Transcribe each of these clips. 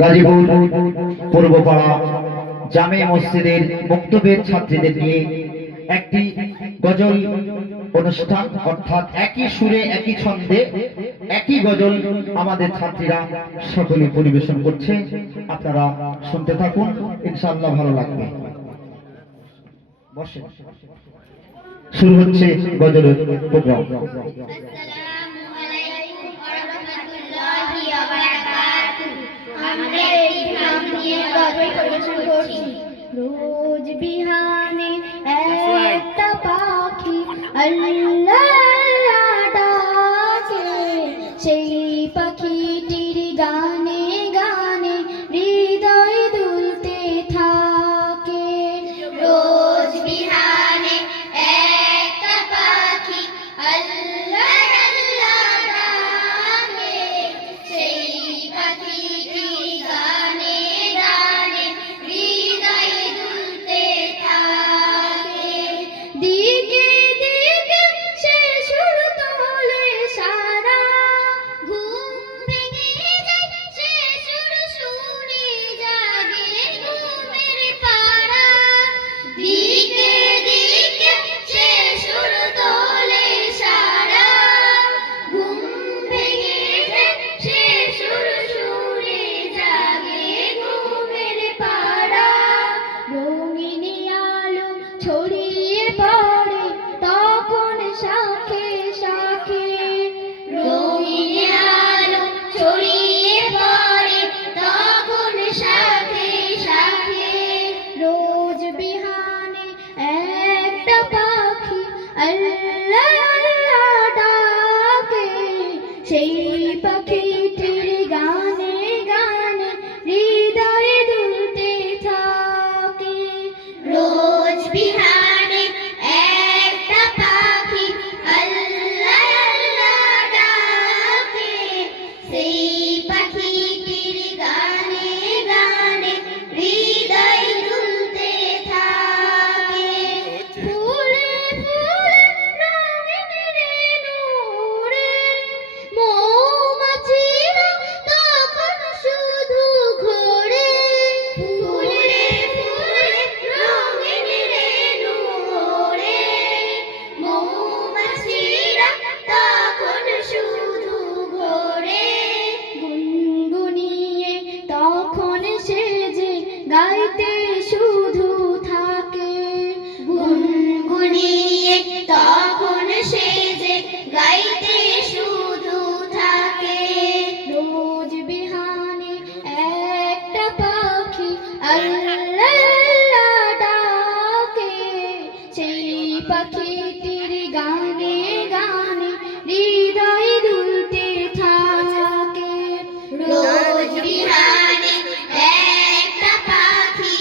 গাজীপুর পূর্বপাড়া জামে মসজিদের মুক্তবেদ ছাত্রীদের নিয়ে একটি গজল অনুষ্ঠান, অর্থাৎ একই সুরে একই ছন্দে একই গজল আমাদের ছাত্রীরা সকলে পরিবেশন করছে। আপনারা শুনতে থাকুন, ইনশাআল্লাহ ভালো লাগবে। বসে শুরু হচ্ছে গজলের প্রোগ্রাম। রোজ বিহানে একটা পাখি আল্লাহ ডাকে, সেই পাখিটির গানে গানে হৃদয় দুলতে থাকে। রোজ বিহানে একটা পাখি আল্লাহ ডাকে, সেই পাখিটির গানে গানে হৃদয় দুলতে থাকে। দিকে দিকে সে সুর তোলে সারা, ঘুম ভেঙে যায় সে সুর শুনে জাগে ঘুমের পাড়া। দিকে দিকে সে সুর তোলে সারা, ঘুম ভেঙে যায় সে সুর শুনে জাগে ঘুমের পাড়া। রঙিন আলো ছড়িয়ে পড়ে তখন শাখে শাখে, রঙিন আলো ছড়িয়ে পড়ে তখন শাখে শাখে। রোজ বিহানে একটা পাখি আল্লাহ ডাকে, সেই পাখিটির গানে গানে হৃদয় দুলতে থাকে। রোজ বিহানে একটা পাখি আল্লাহ ডাকে, সেই পাখিটির গানে গানে হৃদয় দুলতে থাকে। ফুলে ফুলে রঙিন রেণু উড়ে, মৌমাছিরা তখন শুধু ঘোরে। ফুলে ফুলে রঙিন রেণু ওড়ে, মৌমাছিরা তখন শুধু ঘোরে। গুনগুনিয়ে তখন সে যে গাইতে শুধু থাকে, গুনগুনিয়ে তখন সে যে গাইতে শুধু থাকে। রোজ বিহানে একটা পাখি আল্লাহ ডাকে, সেই পাখিটির গানে গানে হৃদয় দুলতে থাকে। রোজ বিহানে একটা পাখি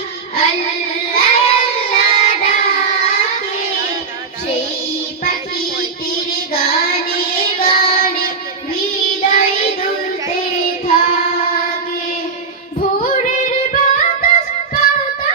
আল্লাহ ডাকে, সেই পাখিটির গানে গানে হৃদয় দুলতে থাকে। ভোরের বাতাস পাতা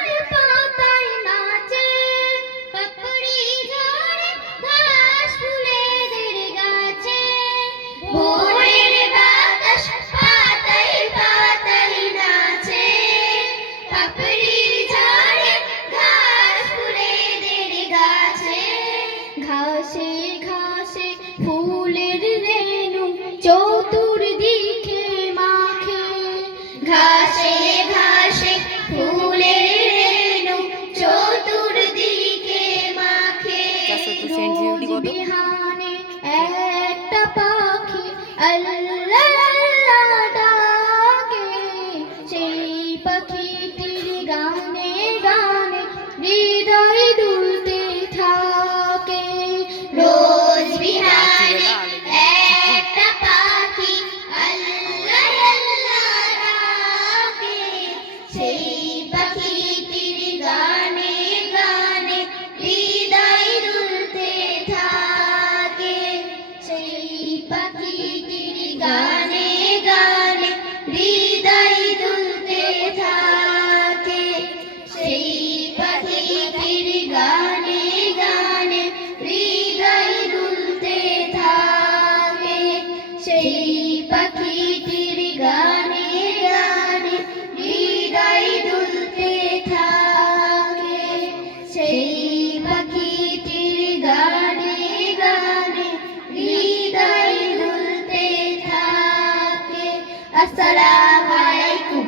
আসসালামু আলাইকুম।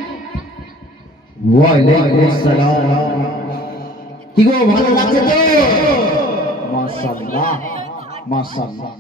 ওয়ালাইকুম আসসালাম। কি গো ভালো লাগছে তো? মাশাআল্লাহ মাশাআল্লাহ।